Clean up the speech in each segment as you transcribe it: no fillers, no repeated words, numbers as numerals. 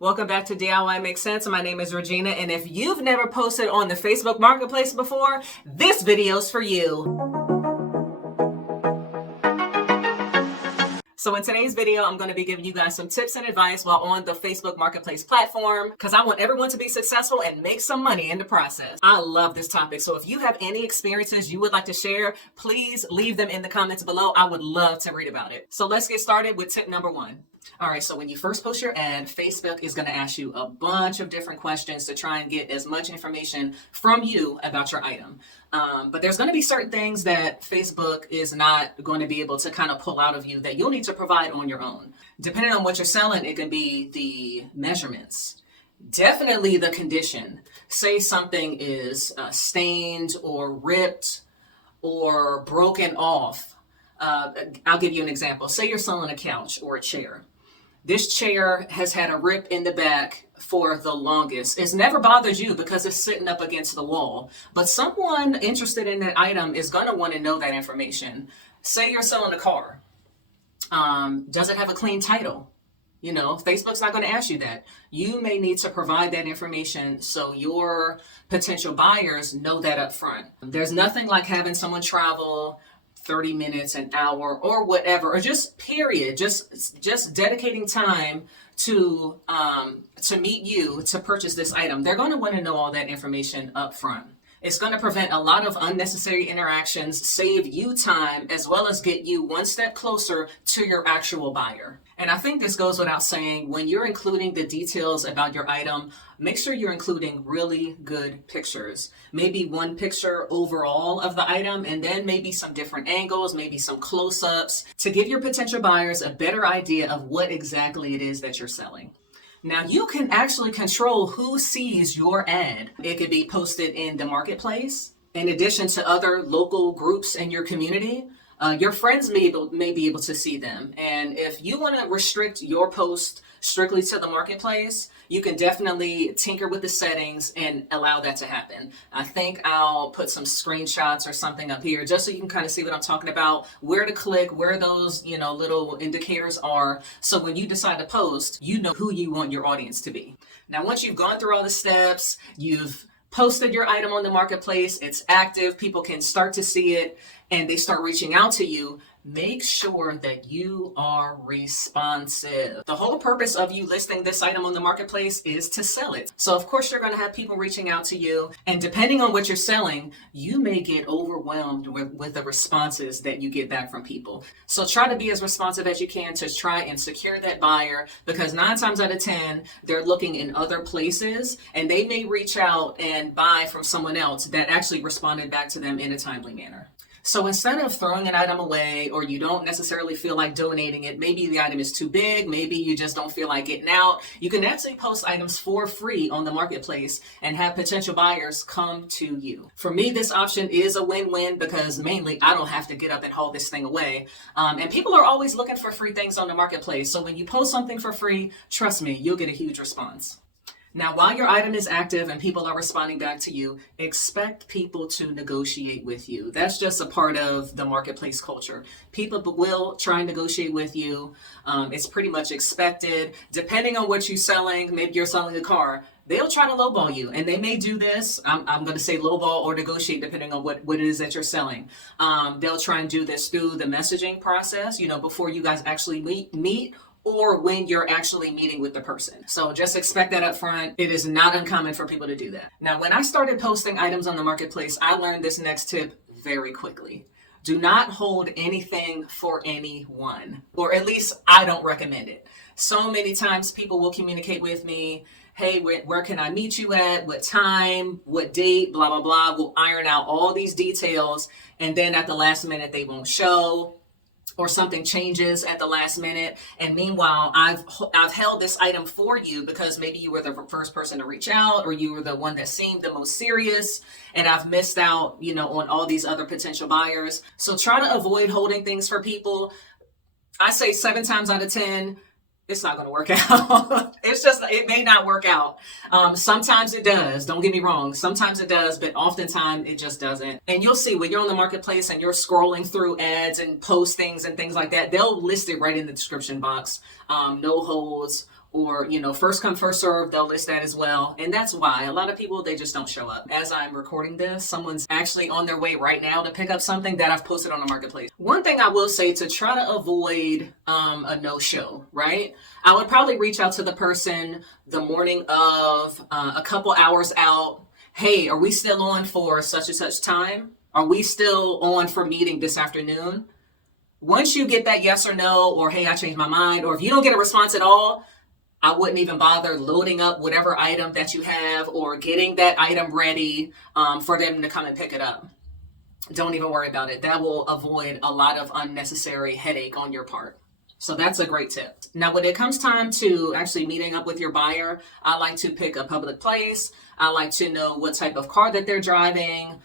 Welcome back to DIY Makes Sense. My name is Regina, and if you've never posted on the Facebook Marketplace before, this video's for you. So in today's video, I'm going to be giving you guys some tips and advice while on the Facebook Marketplace platform, because I want everyone to be successful and make some money in the process. I love this topic. So if you have any experiences you would like to share, please leave them in the comments below. I would love to read about it. So let's get started with tip number one. All right, so when you first post your ad, Facebook is going to ask you a bunch of different questions to try and get as much information from you about your item. But there's going to be certain things that Facebook is not going to be able to kind of pull out of you that you'll need to provide on your own. Depending on what you're selling, it can be the measurements, definitely the condition. Say something is stained or ripped or broken off. I'll give you an example. Say you're selling a couch or a chair. This chair has had a rip in the back for the longest. It's never bothered you because it's sitting up against the wall. But someone interested in that item is going to want to know that information. Say you're selling a car. Does it have a clean title? You know, Facebook's not going to ask you that. You may need to provide that information so your potential buyers know that up front. There's nothing like having someone travel 30 minutes, an hour, or whatever, or just period, just dedicating time to meet you to purchase this item. They're going to want to know all that information up front. It's going to prevent a lot of unnecessary interactions, save you time, as well as get you one step closer to your actual buyer. And I think this goes without saying, when you're including the details about your item, make sure you're including really good pictures. Maybe one picture overall of the item, and then maybe some different angles, maybe some close-ups, to give your potential buyers a better idea of what exactly it is that you're selling. Now, you can actually control who sees your ad. It could be posted in the marketplace, in addition to other local groups in your community. Your friends may be able to see them. And if you want to restrict your post strictly to the marketplace, you can definitely tinker with the settings and allow that to happen. I think I'll put some screenshots or something up here just so you can kind of see what I'm talking about, where to click, where those, little indicators are. So when you decide to post, you know who you want your audience to be. Now, once you've gone through all the steps, you've posted your item on the marketplace, it's active, people can start to see it, and they start reaching out to you, make sure that you are responsive. The whole purpose of you listing this item on the marketplace is to sell it. So of course you're going to have people reaching out to you, and depending on what you're selling, you may get overwhelmed with the responses that you get back from people. So try to be as responsive as you can to try and secure that buyer, because 9 times out of 10, they're looking in other places, and they may reach out and buy from someone else that actually responded back to them in a timely manner. So instead of throwing an item away, or you don't necessarily feel like donating it, maybe the item is too big, maybe you just don't feel like getting out, you can actually post items for free on the marketplace and have potential buyers come to you. For me, this option is a win-win because mainly I don't have to get up and haul this thing away. And people are always looking for free things on the marketplace. So when you post something for free, trust me, you'll get a huge response. Now, while your item is active and people are responding back to you, expect people to negotiate with you. That's just a part of the marketplace culture. People will try and negotiate with you. It's pretty much expected. Depending on what you're selling, maybe you're selling a car, they'll try to lowball you, and they may do this. I'm going to say lowball or negotiate depending on what it is that you're selling. They'll try and do this through the messaging process, before you guys actually meet, or when you're actually meeting with the person. So just expect that up front. It is not uncommon for people to do that. Now, when I started posting items on the marketplace, I learned this next tip very quickly. Do not hold anything for anyone, or at least I don't recommend it. So many times people will communicate with me, hey, where can I meet you at? What time? What date? Blah, blah, blah. We'll iron out all these details. And then at the last minute, they won't show, or something changes at the last minute. And meanwhile, I've held this item for you because maybe you were the first person to reach out, or you were the one that seemed the most serious, and I've missed out, on all these other potential buyers. So try to avoid holding things for people. I say 7 times out of 10, it's not going to work out. It may not work out. Sometimes it does. Don't get me wrong. Sometimes it does, but oftentimes it just doesn't. And you'll see when you're on the marketplace and you're scrolling through ads and postings and things like that, they'll list it right in the description box. No holds, or, first come, first serve, they'll list that as well. And that's why a lot of people, they just don't show up. As I'm recording this, someone's actually on their way right now to pick up something that I've posted on the marketplace. One thing I will say to try to avoid a no-show, right? I would probably reach out to the person the morning of, a couple hours out. Hey, are we still on for such and such time? Are we still on for meeting this afternoon? Once you get that yes or no, or hey, I changed my mind, or if you don't get a response at all, I wouldn't even bother loading up whatever item that you have or getting that item ready for them to come and pick it up. Don't even worry about it. That will avoid a lot of unnecessary headache on your part. So that's a great tip. Now, when it comes time to actually meeting up with your buyer, I like to pick a public place. I like to know what type of car that they're driving,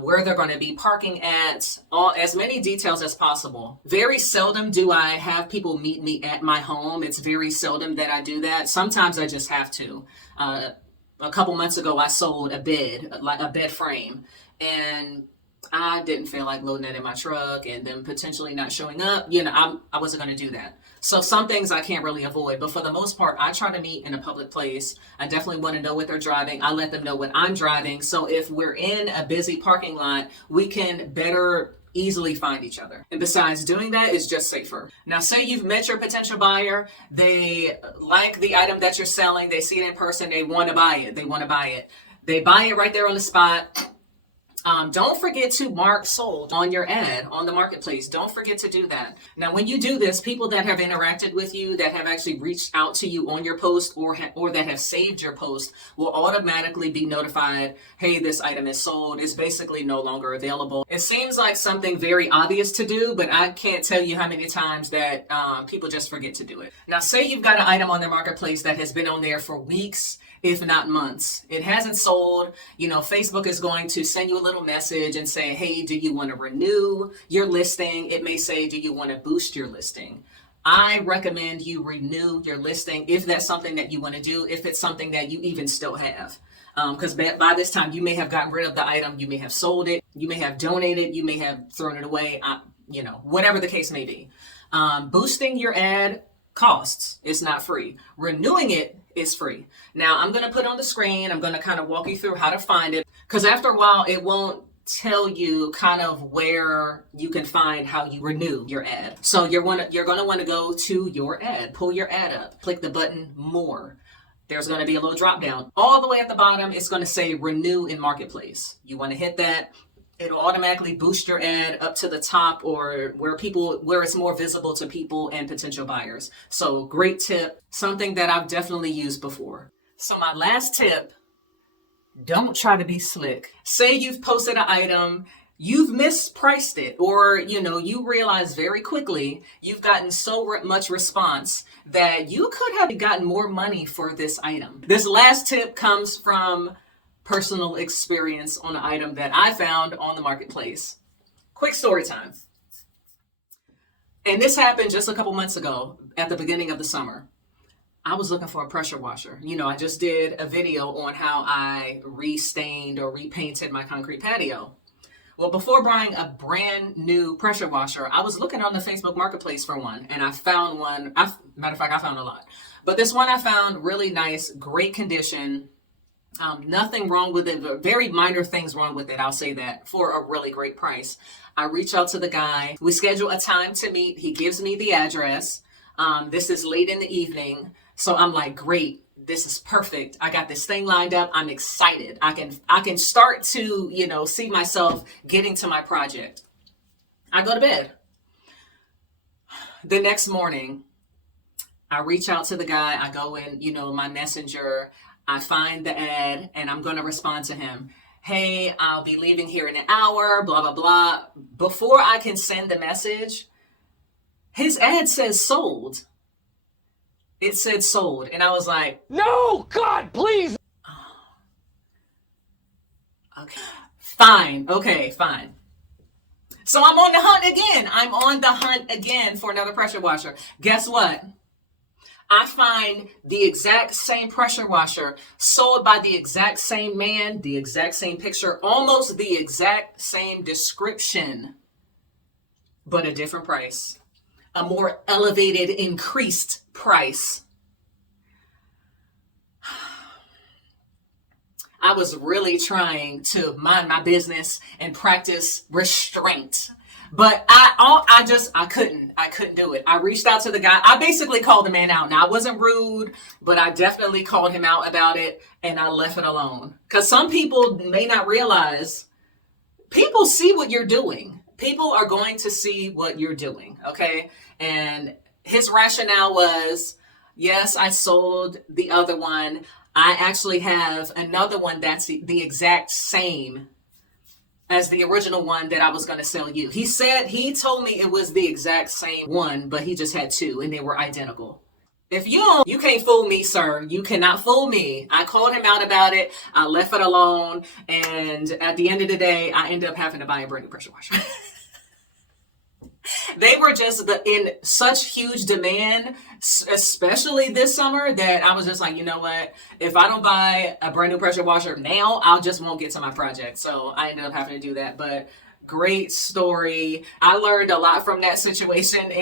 where they're going to be parking at, as many details as possible. Very seldom do I have people meet me at my home. It's very seldom that I do that. Sometimes I just have to. A couple months ago, I sold a bed frame, and I didn't feel like loading it in my truck and then potentially not showing up. I wasn't going to do that. So some things I can't really avoid, but for the most part, I try to meet in a public place. I definitely want to know what they're driving. I let them know what I'm driving. So if we're in a busy parking lot, we can better easily find each other. And besides, doing that is just safer. Now, say you've met your potential buyer. They like the item that you're selling. They see it in person. They want to buy it. They buy it right there on the spot. Don't forget to mark sold on your ad on the marketplace. Don't forget to do that. Now, when you do this, people that have interacted with you, that have actually reached out to you on your post or that have saved your post will automatically be notified, hey, this item is sold. It's basically no longer available. It seems like something very obvious to do, but I can't tell you how many times that people just forget to do it. Now, say you've got an item on the marketplace that has been on there for weeks, if not months. It hasn't sold. Facebook is going to send you a little message and say, hey, do you want to renew your listing? It may say, do you want to boost your listing? I recommend you renew your listing if that's something that you want to do, if it's something that you even still have. Because by this time, you may have gotten rid of the item, you may have sold it, you may have donated, you may have thrown it away, whatever the case may be. Boosting your ad costs. It's not free. Renewing it is free. Now, I'm going to put on the screen, I'm going to kind of walk you through how to find it, because after a while, it won't tell you kind of where you can find how you renew your ad. So you're going to want to go to your ad, pull your ad up, click the button More. There's going to be a little drop down. All the way at the bottom, it's going to say Renew in Marketplace. You want to hit that. It'll automatically boost your ad up to the top or where it's more visible to people and potential buyers. So great tip, something that I've definitely used before. So my last tip, don't try to be slick. Say you've posted an item, you've mispriced it, or you realize very quickly you've gotten so much response that you could have gotten more money for this item. This last tip comes from personal experience on an item that I found on the marketplace. Quick story time. And this happened just a couple months ago at the beginning of the summer. I was looking for a pressure washer. I just did a video on how I restained or repainted my concrete patio. Well, before buying a brand new pressure washer, I was looking on the Facebook marketplace for one, and I found one. Matter of fact, I found a lot. But this one I found really nice, great condition. Nothing wrong with it, very minor things wrong with it, I'll say that, for a really great price. I reach out to the guy. We schedule a time to meet. He gives me the address. This is late in the evening. So I'm like, great, this is perfect. I got this thing lined up. I'm excited. I can start to, see myself getting to my project. I go to bed. The next morning, I reach out to the guy. I go in, my messenger. I find the ad and I'm going to respond to him. Hey, I'll be leaving here in an hour, blah, blah, blah. Before I can send the message, his ad says sold. It said sold. And I was like, no, God, please. Okay, fine. Okay, fine. So I'm on the hunt again. I'm on the hunt again for another pressure washer. Guess what? I find the exact same pressure washer sold by the exact same man, the exact same picture, almost the exact same description, but a different price, a more elevated, increased price. was really trying to mind my business and practice restraint. But I couldn't do it. I reached out to the guy. I basically called the man out. Now, I wasn't rude, but I definitely called him out about it, and I left it alone. Because some people may not realize, people see what you're doing. People are going to see what you're doing, okay? And his rationale was, yes, I sold the other one. I actually have another one that's the exact same as the original one that I was going to sell you. He told me it was the exact same one, but he just had two and they were identical. If you can't fool me, sir. You cannot fool me. I called him out about it. I left it alone. And at the end of the day, I ended up having to buy a brand new pressure washer. They were just in such huge demand, especially this summer, that I was just like, you know what? If I don't buy a brand new pressure washer now, I just won't get to my project. So I ended up having to do that. But great story. I learned a lot from that situation,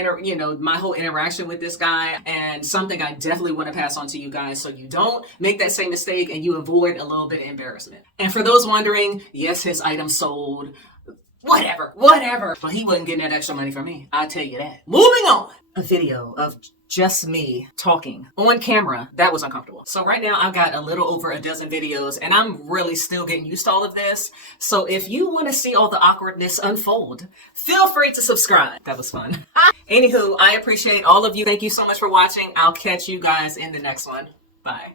my whole interaction with this guy, and something I definitely want to pass on to you guys so you don't make that same mistake and you avoid a little bit of embarrassment. And for those wondering, yes, his item sold. Whatever. But he wasn't getting that extra money from me. I'll tell you that. Moving on. A video of just me talking on camera. That was uncomfortable. So right now I've got a little over a dozen videos and I'm really still getting used to all of this. So if you want to see all the awkwardness unfold, feel free to subscribe. That was fun. Anywho, I appreciate all of you. Thank you so much for watching. I'll catch you guys in the next one. Bye.